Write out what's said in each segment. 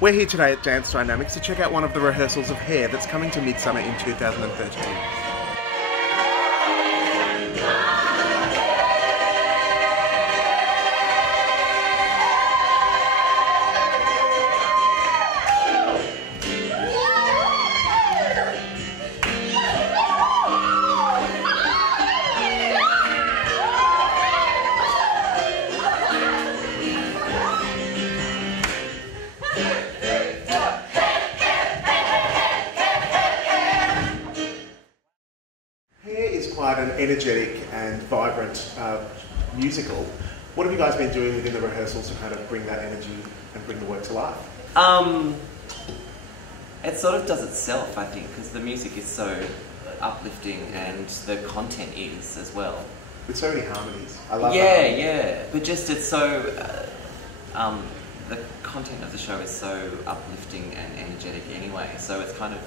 We're here today at Dance Dynamics to check out one of the rehearsals of Hair that's coming to Midsumma in 2013. Quite an energetic and vibrant musical. What have you guys been doing within the rehearsals to kind of bring that energy and bring the work to life? It sort of does itself, I think, because the music is so uplifting and the content is as well. With so many harmonies. I love that. Yeah. But just it's so... the content of the show is so uplifting and energetic anyway, so it's kind of,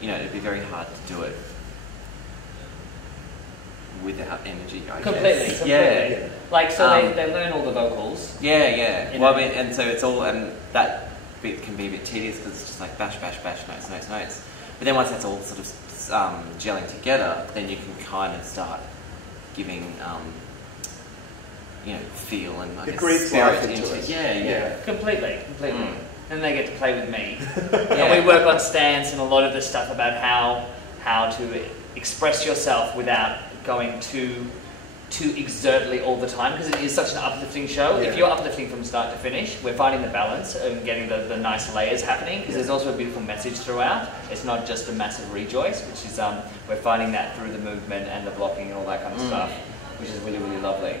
you know, it'd be very hard to do it without energy, I guess. Completely. Yeah. Like, so they learn all the vocals. Yeah. Well, I mean, and so it's all, and that bit can be a bit tedious because it's just like bash, bash, bash, notes. But then once that's all sort of gelling together, then you can kind of start giving, you know, feel and I guess spirit into it. Yeah. Completely. And they get to play with me. And we work on stance and a lot of the stuff about how to express yourself without going too exertly all the time, because it is such an uplifting show. If you're uplifting from start to finish, we're finding the balance and getting the nice layers happening, because there's also a beautiful message throughout. It's not just a massive rejoice, which is we're finding that through the movement and the blocking and all that kind of stuff, which is really, really lovely.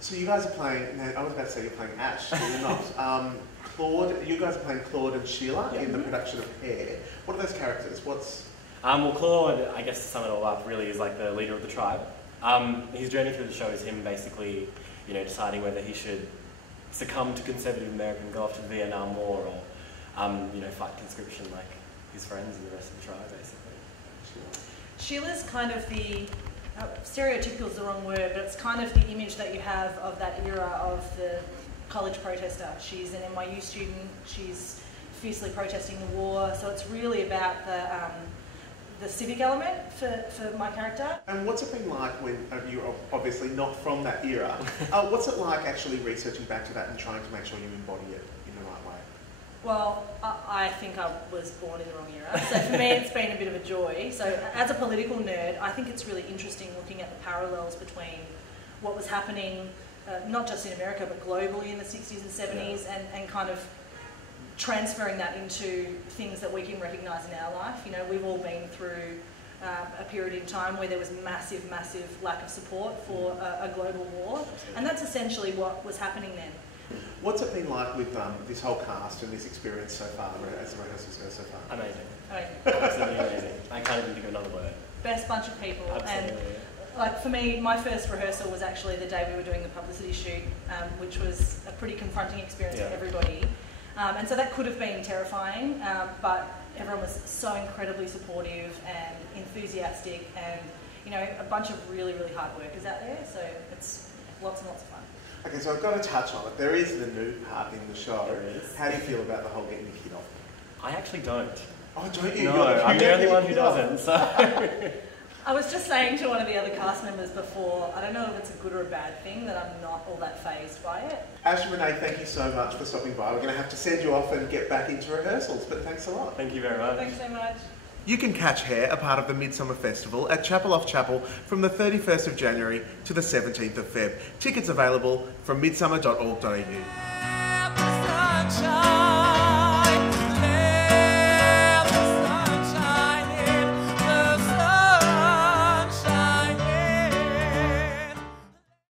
So you guys are playing, I was about to say you're playing Ash, but you're not. Claude, you guys are playing Claude and Sheila in the production of Hair. What are those characters? Well, Claude, I guess to sum it all up, really is like the leader of the tribe. His journey through the show is him basically, you know, deciding whether he should succumb to conservative America and go off to the Vietnam War, or, you know, fight conscription like his friends and the rest of the tribe, basically. Sheila's kind of the... stereotypical is the wrong word, but it's kind of the image that you have of that era of the college protester. She's an NYU student, she's fiercely protesting the war, so it's really about the civic element for my character. And what's it been like when you're obviously not from that era? What's it like actually researching back to that and trying to make sure you embody it in the right way? Well, I think I was born in the wrong era, so for me it's been a bit of a joy. So as a political nerd, I think it's really interesting looking at the parallels between what was happening, not just in America, but globally in the 60s and 70s, and kind of transferring that into things that we can recognise in our life. You know, we've all been through a period in time where there was massive lack of support for a global war, and that's essentially what was happening then. What's it been like with this whole cast and this experience so far, as the rehearsals go so far? Amazing. Absolutely amazing. I can't even think of another word. Best bunch of people. Absolutely. And like for me, my first rehearsal was actually the day we were doing the publicity shoot, which was a pretty confronting experience for everybody. And so that could have been terrifying, but everyone was so incredibly supportive and enthusiastic, and you know, a bunch of really hard workers out there, so it's lots and lots of fun. Okay, so I've got to touch on it. There is the nude part in the show. How do you feel about the whole getting the kid off? I actually don't. Oh, don't you? No, I'm the only one who doesn't, so... I was just saying to one of the other cast members before, I don't know if it's a good or a bad thing that I'm not all that fazed by it. Ash and Renee, thank you so much for stopping by. We're going to have to send you off and get back into rehearsals, but thanks a lot. Thank you very much. Thanks so much. You can catch Hair, a part of the Midsumma Festival, at Chapel Off Chapel from the 31st of January to the 17th of Feb. Tickets available from midsumma.org.au.